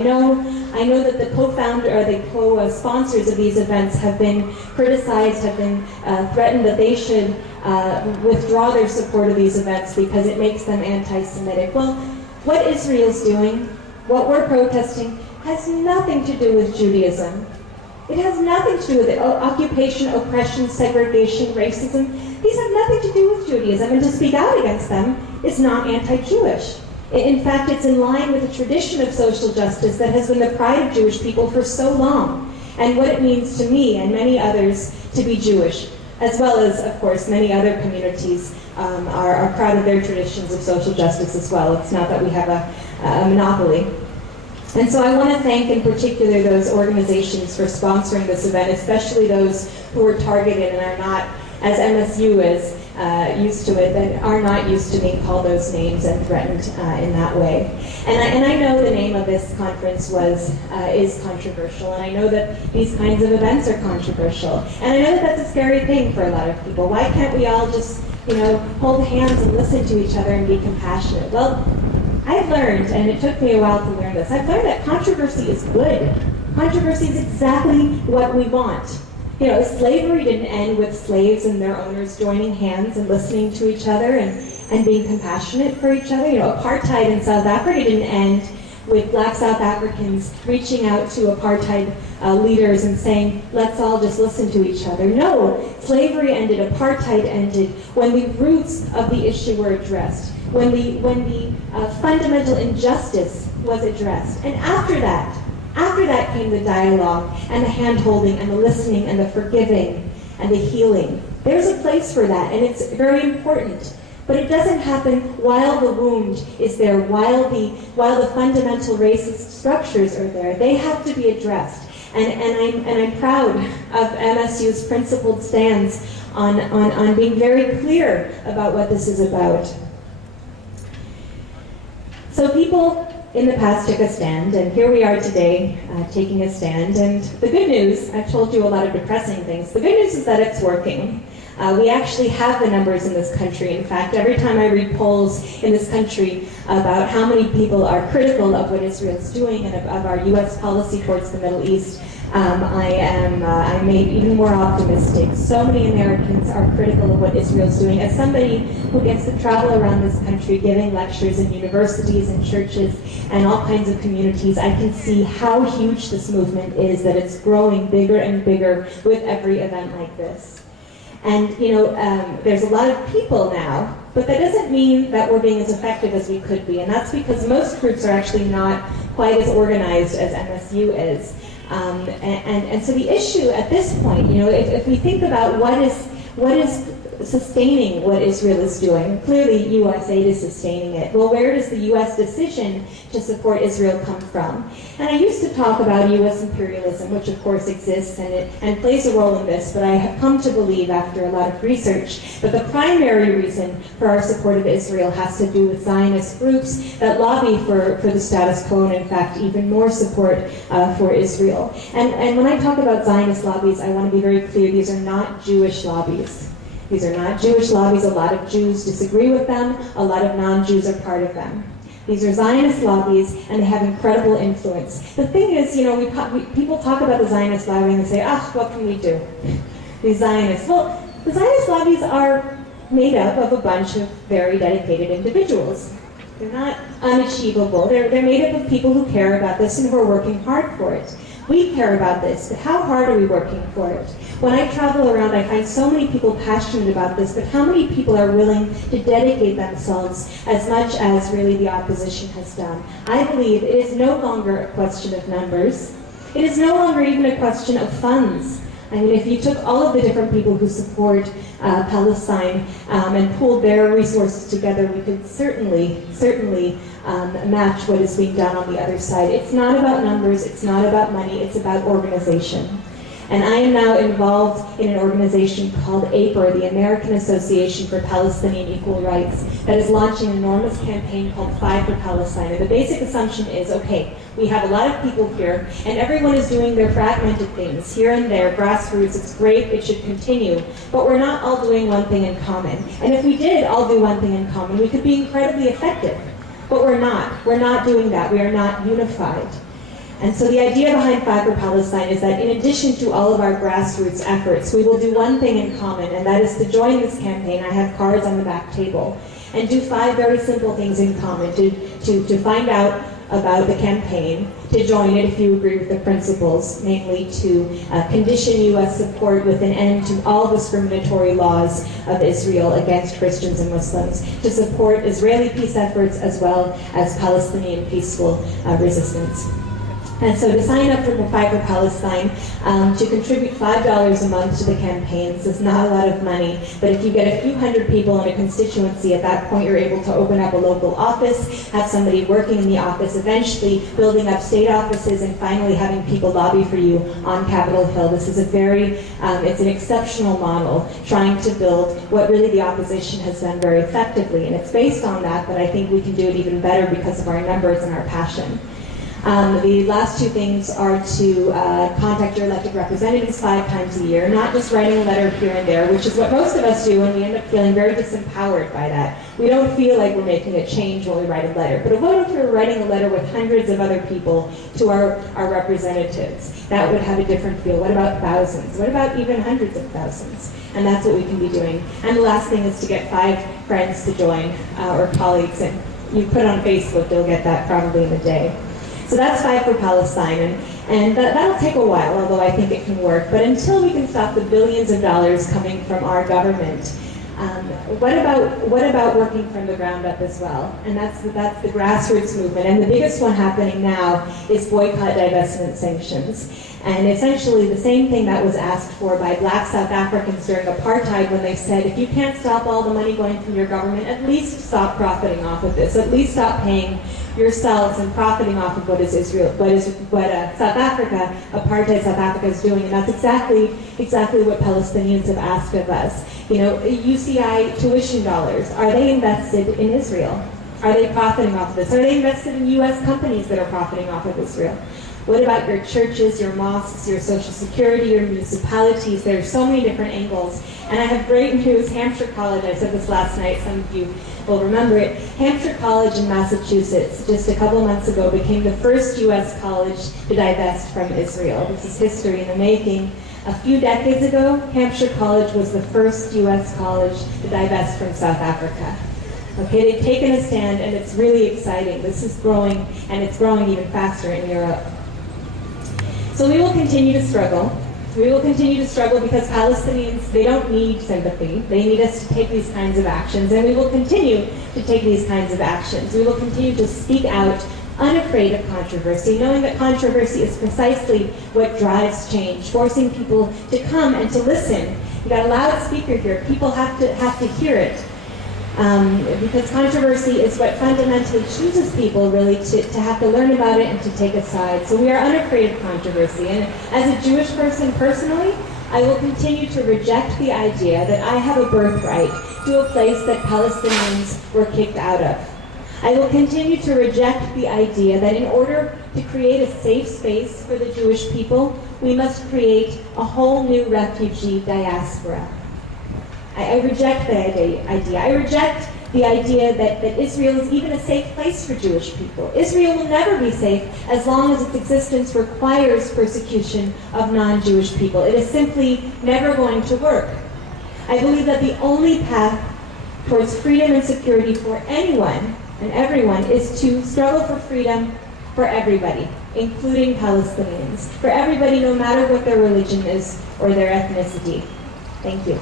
I know that the co-founder or the co-sponsors of these events have been criticized, have been threatened that they should withdraw their support of these events because it makes them anti-Semitic. Well, what Israel's doing, what we're protesting, has nothing to do with Judaism. It has nothing to do with it. Occupation, oppression, segregation, racism. These have nothing to do with Judaism, and to speak out against them is not anti-Jewish. In fact, it's in line with the tradition of social justice that has been the pride of Jewish people for so long, and what it means to me and many others to be Jewish, as well as, of course, many other communities are proud of their traditions of social justice as well. It's not that we have a monopoly. And so I want to thank in particular those organizations for sponsoring this event, especially those who are targeted and are not, as MSU is, used to it, that are not used to being called those names and threatened in that way. And I know the name of this conference is controversial, and I know that these kinds of events are controversial. And I know that that's a scary thing for a lot of people. Why can't we all just, hold hands and listen to each other and be compassionate? Well, I've learned, and it took me a while to learn this, I've learned that controversy is good. Controversy is exactly what we want. Slavery didn't end with slaves and their owners joining hands and listening to each other and being compassionate for each other. Apartheid in South Africa didn't end with Black South Africans reaching out to apartheid leaders and saying, let's all just listen to each other. No, slavery ended, apartheid ended when the roots of the issue were addressed, when the fundamental injustice was addressed. And after that came the dialogue and the hand-holding and the listening and the forgiving and the healing. There's a place for that, and it's very important. But it doesn't happen while the wound is there, while the fundamental racist structures are there. They have to be addressed. And I'm proud of MSU's principled stance on being very clear about what this is about. So people in the past took a stand, and here we are today taking a stand. And the good news, I've told you a lot of depressing things, the good news is that it's working. We actually have the numbers in this country. In fact, every time I read polls in this country about how many people are critical of what Israel's doing and of our U.S. policy towards the Middle East, I'm made even more optimistic. So many Americans are critical of what Israel's doing. As somebody who gets to travel around this country giving lectures in universities and churches and all kinds of communities, I can see how huge this movement is, that it's growing bigger and bigger with every event like this. And there's a lot of people now, but that doesn't mean that we're being as effective as we could be. And that's because most groups are actually not quite as organized as MSU is. And so the issue at this point, if we think about what is sustaining what Israel is doing, clearly U.S. aid is sustaining it. Well, where does the U.S. decision to support Israel come from? And I used to talk about U.S. imperialism, which of course exists and plays a role in this, but I have come to believe after a lot of research that the primary reason for our support of Israel has to do with Zionist groups that lobby for the status quo and in fact even more support for Israel. And when I talk about Zionist lobbies, I want to be very clear, these are not Jewish lobbies. These are not Jewish lobbies. A lot of Jews disagree with them. A lot of non-Jews are part of them. These are Zionist lobbies, and they have incredible influence. The thing is, people talk about the Zionist lobby and they say, what can we do? These Zionists. Well, the Zionist lobbies are made up of a bunch of very dedicated individuals. They're not unachievable. They're made up of people who care about this and who are working hard for it. We care about this, but how hard are we working for it? When I travel around, I find so many people passionate about this, but how many people are willing to dedicate themselves as much as really the opposition has done? I believe it is no longer a question of numbers. It is no longer even a question of funds. I mean, if you took all of the different people who support Palestine and pooled their resources together, we could certainly match what is being done on the other side. It's not about numbers, it's not about money, it's about organization. And I am now involved in an organization called APER, the American Association for Palestinian Equal Rights, that is launching an enormous campaign called Fight for Palestine. And the basic assumption is, okay, we have a lot of people here, and everyone is doing their fragmented things, here and there, grassroots, it's great, it should continue, but we're not all doing one thing in common. And if we did all do one thing in common, we could be incredibly effective. But we're not. We're not doing that. We are not unified. And so the idea behind Flag for Palestine is that in addition to all of our grassroots efforts, we will do one thing in common, and that is to join this campaign. I have cards on the back table, and do 5 very simple things in common to find out about the campaign, to join it if you agree with the principles, namely to condition U.S. support with an end to all discriminatory laws of Israel against Christians and Muslims, to support Israeli peace efforts as well as Palestinian peaceful resistance. And so to sign up for Flag for Palestine, to contribute $5 a month to the campaign, this is not a lot of money, but if you get a few hundred people in a constituency, at that point you're able to open up a local office, have somebody working in the office, eventually building up state offices, and finally having people lobby for you on Capitol Hill. This is a it's an exceptional model, trying to build what really the opposition has done very effectively, and it's based on that, but I think we can do it even better because of our numbers and our passion. The last 2 things are to contact your elected representatives 5 times a year, not just writing a letter here and there, which is what most of us do, and we end up feeling very disempowered by that. We don't feel like we're making a change when we write a letter. But what if we're writing a letter with hundreds of other people to our representatives? That would have a different feel. What about thousands? What about even hundreds of thousands? And that's what we can be doing. And the last thing is to get 5 friends to join, or colleagues, and you put it on Facebook, you'll get that probably in a day. So that's Flag for Palestine, and that'll take a while, although I think it can work. But until we can stop the billions of dollars coming from our government, what about working from the ground up as well? And that's the grassroots movement. And the biggest one happening now is boycott, divestment, sanctions. And essentially the same thing that was asked for by black South Africans during apartheid, when they said, if you can't stop all the money going from your government, at least stop profiting off of this. At least stop paying yourselves and profiting off of what South Africa, apartheid South Africa, is doing. And that's exactly what Palestinians have asked of us. You know, UCI tuition dollars, are they invested in Israel? Are they profiting off of this? Are they invested in U.S. companies that are profiting off of Israel? What about your churches, your mosques, your social security, your municipalities? There are so many different angles. And I have great news. Hampshire College, I said this last night, some of you will remember it. Hampshire College in Massachusetts, just a couple months ago, became the first U.S. college to divest from Israel. This is history in the making. A few decades ago, Hampshire College was the first U.S. college to divest from South Africa. Okay, they've taken a stand, and it's really exciting. This is growing, and it's growing even faster in Europe. So we will continue to struggle. We will continue to struggle because Palestinians, they don't need sympathy. They need us to take these kinds of actions, and we will continue to take these kinds of actions. We will continue to speak out, unafraid of controversy, knowing that controversy is precisely what drives change, forcing people to come and to listen. You got a loudspeaker here. People have to hear it. Because controversy is what fundamentally chooses people really to have to learn about it and to take a side. So we are unafraid of controversy. And as a Jewish person personally, I will continue to reject the idea that I have a birthright to a place that Palestinians were kicked out of. I will continue to reject the idea that in order to create a safe space for the Jewish people, we must create a whole new refugee diaspora. I reject that idea. I reject the idea that Israel is even a safe place for Jewish people. Israel will never be safe as long as its existence requires persecution of non-Jewish people. It is simply never going to work. I believe that the only path towards freedom and security for anyone and everyone is to struggle for freedom for everybody, including Palestinians, for everybody no matter what their religion is or their ethnicity. Thank you.